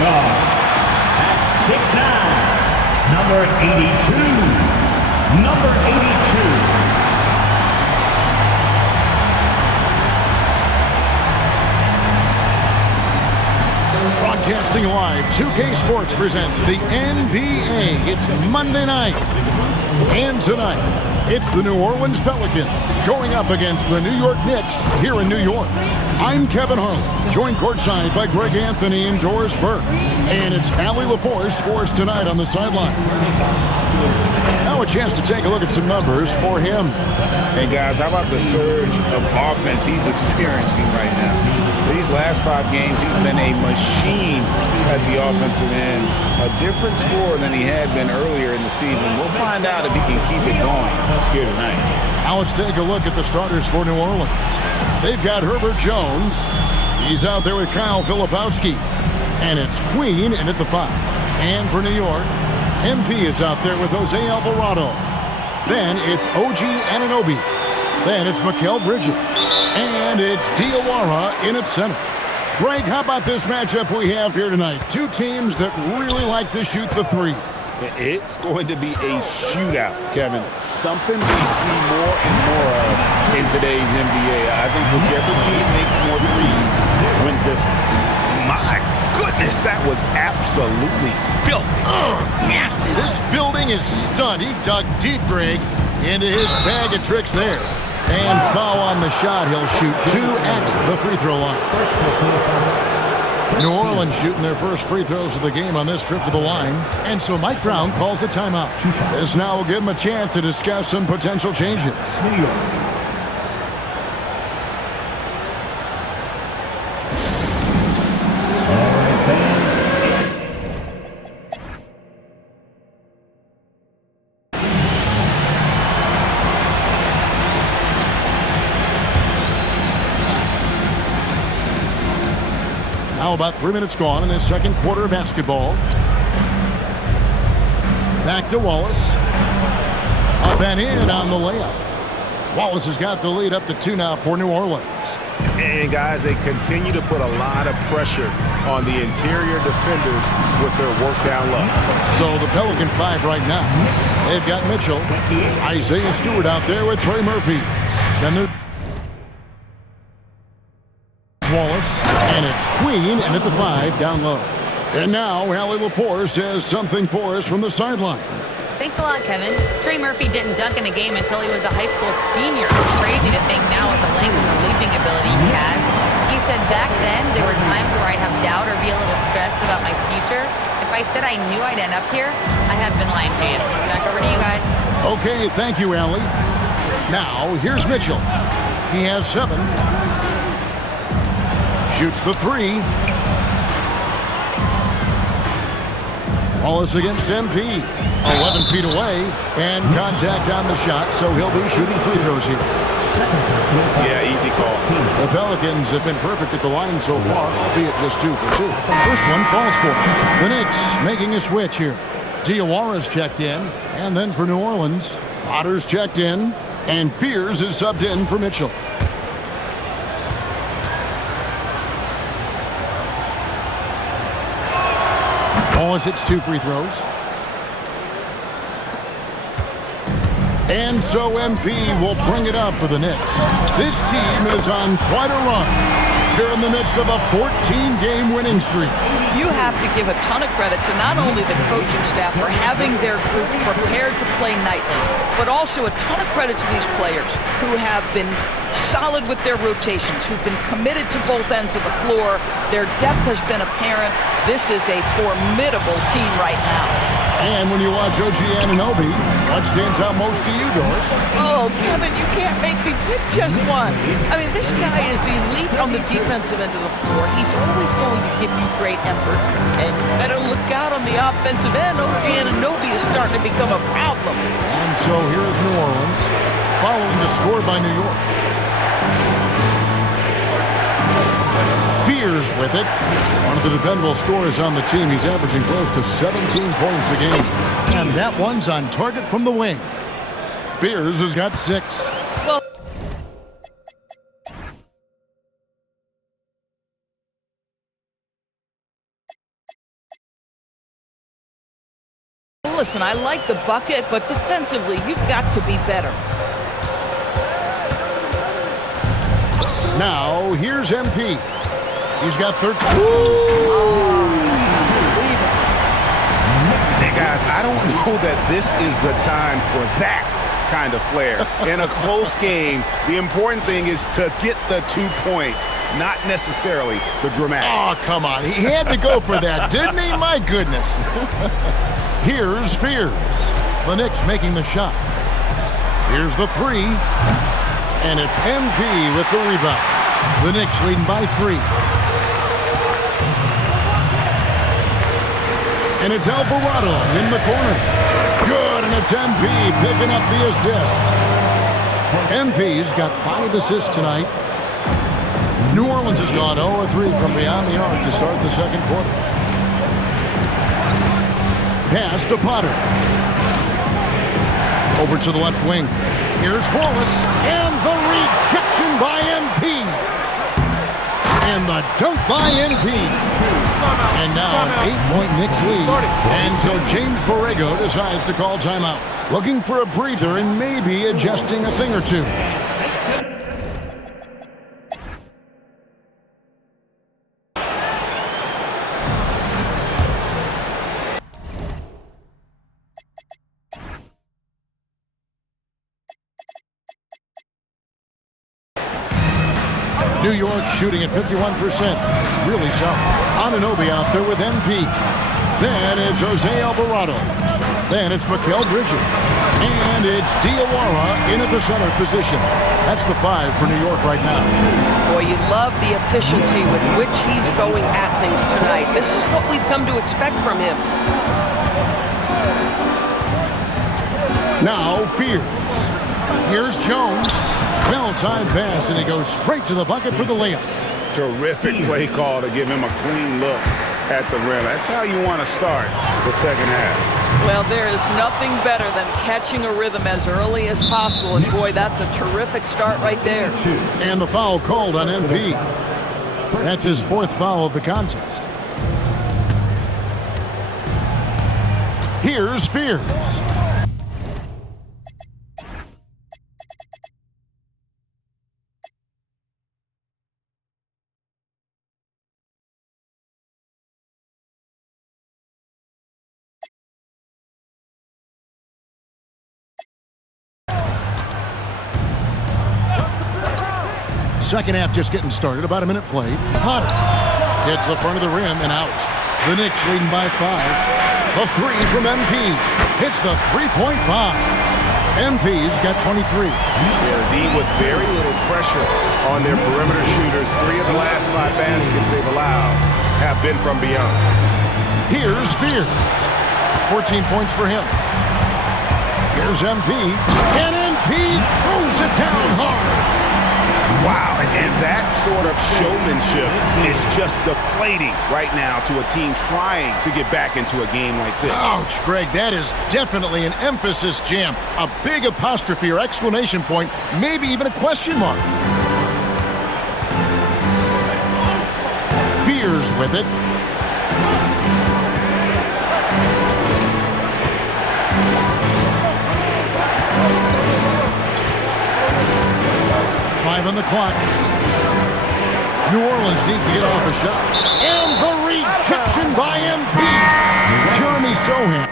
off at 6'9", number 82. Number 82. Broadcasting live, 2K Sports presents the NBA. It's Monday night. And tonight, it's the New Orleans Pelicans going up against the New York Knicks here in New York. I'm Kevin Harlan, joined courtside by Greg Anthony and Doris Burke. And it's Allie LaForce for us tonight on the sideline. Now a chance to take a look at some numbers for him. Hey guys, how about the surge of offense he's experiencing right now? These last 5 games, he's been a machine at the offensive end. A different scorer than he had been earlier in the season. We'll find out if he can keep it going here tonight. Now let's take a look at the starters for New Orleans. They've got Herbert Jones. He's out there with Kyle Filipowski. And it's Queen in at the 5. And for New York, MP is out there with Jose Alvarado. Then it's OG Anunoby. Then it's Mikal Bridges. And it's Diawara in at center. Greg, how about this matchup we have here tonight? Two teams that really like to shoot the three. It's going to be a shootout, Kevin. Something we see more and more of in today's NBA. I think whichever team makes more threes wins this one. My goodness, that was absolutely filthy. Nasty. This building is stunned. He dug deep, Greg, into his bag of tricks there. And foul on the shot. He'll shoot 2 at the free throw line. New Orleans shooting their first free throws of the game on this trip to the line. And so Mike Brown calls a timeout. This now will give him a chance to discuss some potential changes. Now about 3 minutes gone in this second quarter of basketball. Back to Wallace. Up and in on the layup. Wallace has got the lead up to 2 now for New Orleans. And guys, they continue to put a lot of pressure on the interior defenders with their work down low. So the Pelican 5 right now. They've got Mitchell. Isaiah Stewart out there with Trey Murphy. Then they're Wallace, and it's Queen, and at the 5, down low. And now, Allie LaForce has something for us from the sideline. Thanks a lot, Kevin. Trey Murphy didn't dunk in a game until he was a high school senior. It's crazy to think now with the length and the leaping ability he has. He said back then there were times where I'd have doubt or be a little stressed about my future. If I said I knew I'd end up here, I have been lying to you. Back over to you guys. Okay, thank you, Allie. Now, here's Mitchell. He has 7. Shoots the 3. Wallace against MP. 11 feet away. And contact on the shot, so he'll be shooting free throws here. Yeah, easy call. The Pelicans have been perfect at the line so far, albeit just 2 for 2. First one falls for him. The Knicks making a switch here. Diawara's checked in. And then for New Orleans, Potter's checked in. And Fears is subbed in for Mitchell. Wallace hits 2 free throws. And so MP will bring it up for the Knicks. This team is on quite a run. They're in the midst of a 14-game winning streak. You have to give a ton of credit to not only the coaching staff for having their group prepared to play nightly, but also a ton of credit to these players who have been solid with their rotations, who've been committed to both ends of the floor. Their depth has been apparent. This is a formidable team right now. And when you watch OG Anunoby, what stands out most to you, Doris? Oh, Kevin, you can't make me pick just one. I mean, this guy is elite on the defensive end of the floor. He's always going to give you great effort. And you better look out on the offensive end. OG Anunoby is starting to become a problem. And so here's New Orleans, following the score by New York. Fears with it. One of the dependable scorers on the team. He's averaging close to 17 points a game. And that one's on target from the wing. Fears has got 6. listen, I like the bucket, but defensively, you've got to be better. Now, here's MP. He's got 13. Hey, guys, I don't know that this is the time for that kind of flair. In a close game, the important thing is to get the 2 points, not necessarily the dramatics. Oh, come on. He had to go for that, didn't he? My goodness. Here's Fears. The Knicks making the shot. Here's the three. And it's MP with the rebound. The Knicks leading by 3. And it's Alvarado in the corner. Good, and it's MP picking up the assist. MP's got 5 assists tonight. New Orleans has gone 0-3 from beyond the arc to start the second quarter. Pass to Potter. Over to the left wing. Here's Wallace, and the rejection by MP. And the dunk by MP. And now an 8-point Knicks lead. And so James Borrego decides to call timeout. Looking for a breather and maybe adjusting a thing or two. New York shooting at 51%. Really solid. Anunoby out there with MP. Then it's Jose Alvarado. Then it's Mikal Bridges. And it's Diawara in at the center position. That's the 5 for New York right now. Boy, you love the efficiency with which he's going at things tonight. This is what we've come to expect from him. Now Fears. Here's Jones. Well-timed pass, and he goes straight to the bucket for the layup. Terrific play call to give him a clean look at the rim. That's how you want to start the second half. Well, there is nothing better than catching a rhythm as early as possible, and boy, that's a terrific start right there. And the foul called on MP. That's his 4th foul of the contest. Here's Fears. Second half just getting started. About a minute played. Potter hits the front of the rim and out. The Knicks leading by 5. A 3 from MP. Hits the three-point bomb. MP's got 23. Yeah, D with very little pressure on their perimeter shooters. 3 of the last 5 baskets they've allowed have been from beyond. Here's Fears. 14 points for him. Here's MP. And MP throws it down hard. Wow, and that sort of showmanship is just deflating right now to a team trying to get back into a game like this. Ouch, Greg, that is definitely an emphasis jam. A big apostrophe or exclamation point, maybe even a question mark. Fears with it. On the clock. New Orleans needs to get off a shot. And the rejection by MP. Jeremy Sohan.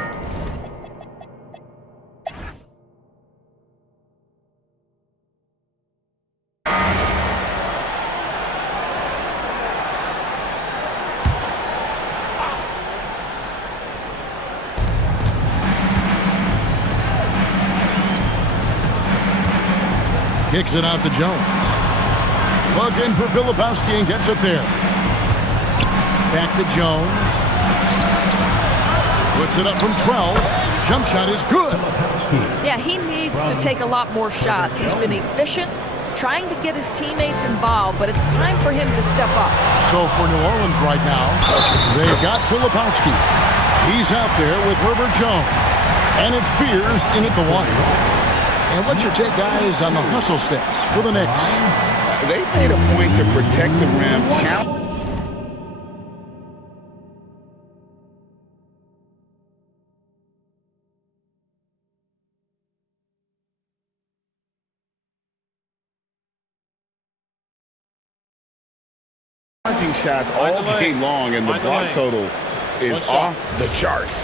Kicks it out to Jones. Looking for Filipowski and gets it there. Back to Jones. Puts it up from 12. Jump shot is good. Yeah, he needs to take a lot more shots. He's been efficient, trying to get his teammates involved, but it's time for him to step up. So for New Orleans right now, they've got Filipowski. He's out there with Herbert Jones. And it's Fears in at the 1. And what's your take, guys, on the hustle stats for the Knicks? They made a point to protect the rim. Punching shots all game long, and the block total is off the charts.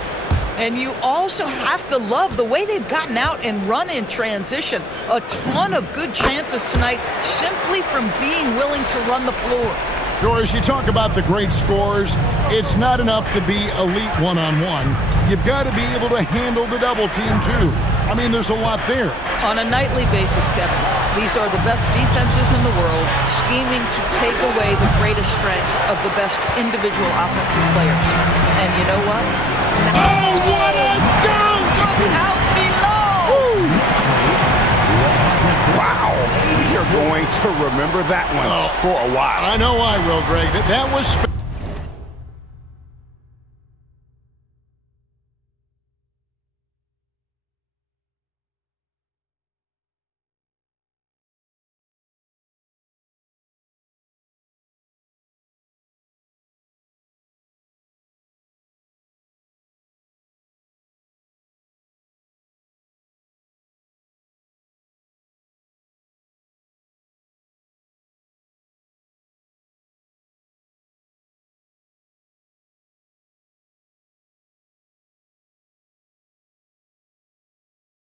And you also have to love the way they've gotten out and run in transition. A ton of good chances tonight simply from being willing to run the floor. Doris, you talk about the great scores. It's not enough to be elite one-on-one. You've got to be able to handle the double team, too. I mean, there's a lot there. On a nightly basis, Kevin, these are the best defenses in the world, scheming to take away the greatest strengths of the best individual offensive players. And you know what? Oh, what a dunk! Out below! Wow! You're going to remember that one for a while. I know I will, Greg. That was...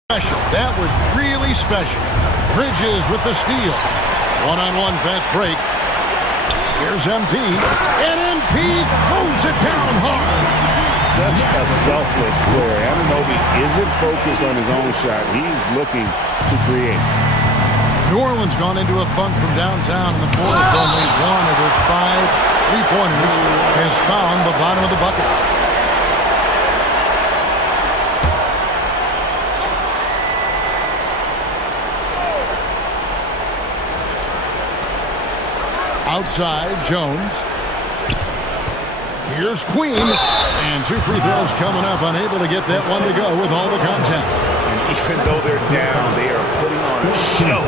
special. That was really special. Bridges with the steal. One-on-one fast break. Here's MP. And MP throws it down hard. Such a selfless player. Anunoby isn't focused on his own shot. He's looking to create. New Orleans gone into a funk from downtown in the fourth. Only one of their 5 3-pointers has found the bottom of the bucket. Outside, Jones. Here's Queen. And 2 free throws coming up. Unable to get that one to go with all the contact. And even though they're down, they are putting on a show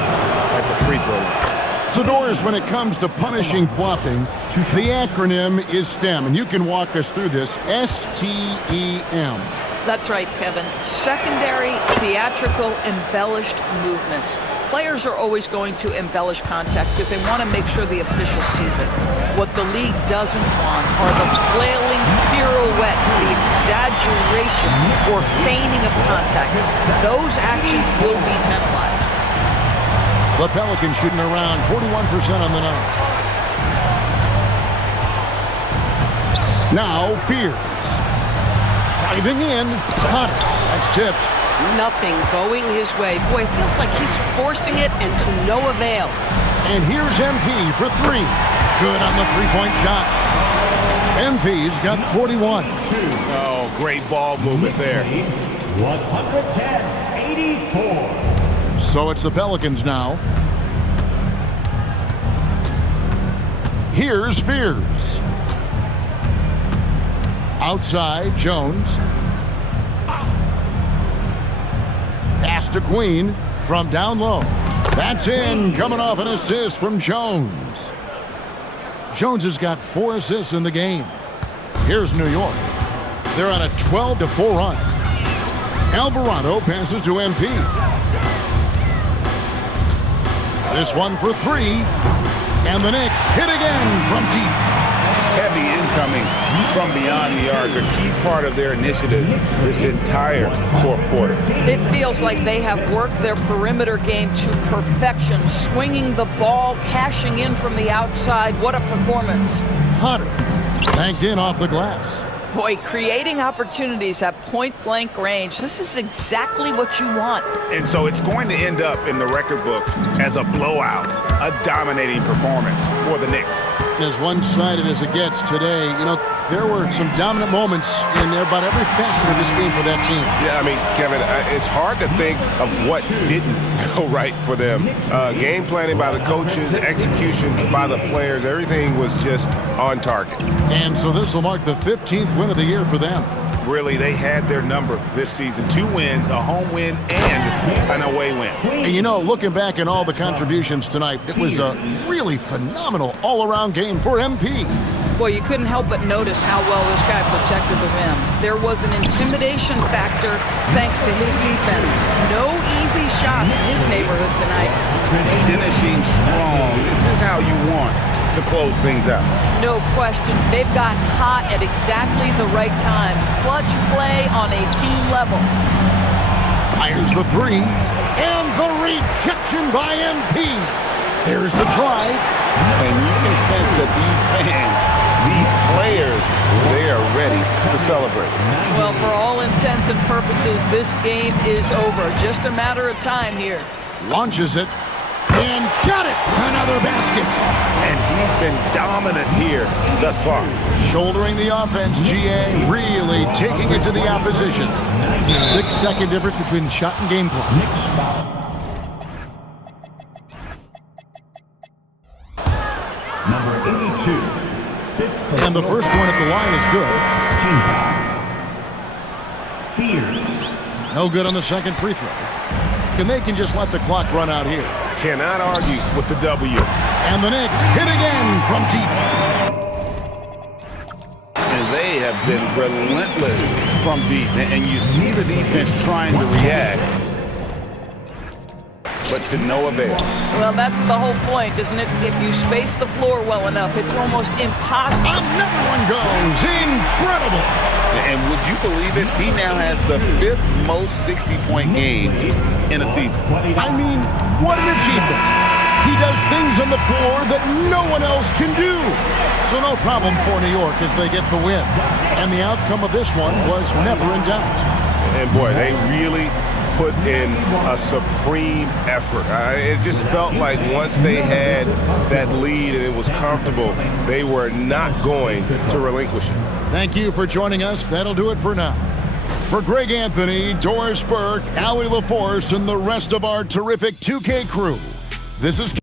at the free throw line. So, Doris, when it comes to punishing flopping, the acronym is STEM. And you can walk us through this. S-T-E-M. That's right, Kevin. Secondary, theatrical, embellished movements. Players are always going to embellish contact because they want to make sure the official sees it. What the league doesn't want are the flailing pirouettes, the exaggeration or feigning of contact. Those actions will be penalized. The Pelicans shooting around 41% on the night. Now, Fears. Driving in. Hunter. That's tipped. Nothing going his way. Boy, it feels like he's forcing it and to no avail. And here's MP for 3. Good on the three-point shot. MP's got 41. Oh, great ball movement there. 110-84. So it's the Pelicans now. Here's Fears. Outside, Jones. Pass to Queen from down low. That's in, coming off an assist from Jones. Jones has got 4 assists in the game. Here's New York. They're on a 12-4 run. Alvarado passes to MP. This one for 3. And the Knicks hit again from deep. Heavy incoming from beyond the arc, a key part of their initiative this entire fourth quarter. It feels like they have worked their perimeter game to perfection, swinging the ball, cashing in from the outside. What a performance. Hunter banked in off the glass. Boy, creating opportunities at point-blank range, this is exactly what you want. And so it's going to end up in the record books as a blowout, a dominating performance for the Knicks. As one-sided as it gets today, you know, there were some dominant moments in about every facet of this game for that team. Yeah, I mean, Kevin, it's hard to think of what didn't go right for them. Game planning by the coaches, execution by the players, everything was just on target. And so this will mark the 15th win of the year for them. Really, they had their number this season. 2 wins, a home win, and an away win. And you know, looking back at all the contributions tonight, it was a really phenomenal all-around game for MP. Boy, you couldn't help but notice how well this guy protected the rim. There was an intimidation factor thanks to his defense. No easy shots in his neighborhood tonight. Finishing strong. This is how you want to close things out. No question. They've gotten hot at exactly the right time. Clutch play on a team level. Fires the three. And the rejection by MP. There's the drive. And you can sense that these fans, these players, they are ready to celebrate. Well, for all intents and purposes, this game is over. Just a matter of time here. Launches it. And got it! Another basket. And he's been dominant here thus far. Shouldering the offense, GA really taking it to the opposition. 6-second difference between the shot and game clock. Number 82. And the first one at the line is good. Team foul. Fears. No good on the second free throw. And they can just let the clock run out here. Cannot argue with the W. And the Knicks hit again from deep. And they have been relentless from deep. And you see the defense trying to react, but to no avail. Well, that's the whole point, isn't it? If you space the floor well enough, it's almost impossible. Another one goes. Incredible. And would you believe it? He now has the 5th most 60-point game in a season. I mean, what an achievement. He does things on the floor that no one else can do. So no problem for New York as they get the win. And the outcome of this one was never in doubt. And boy, they really put in a supreme effort. It just felt like once they had that lead and it was comfortable, they were not going to relinquish it. Thank you for joining us. That'll do it for now. For Greg Anthony, Doris Burke, Allie LaForce, and the rest of our terrific 2K crew, this is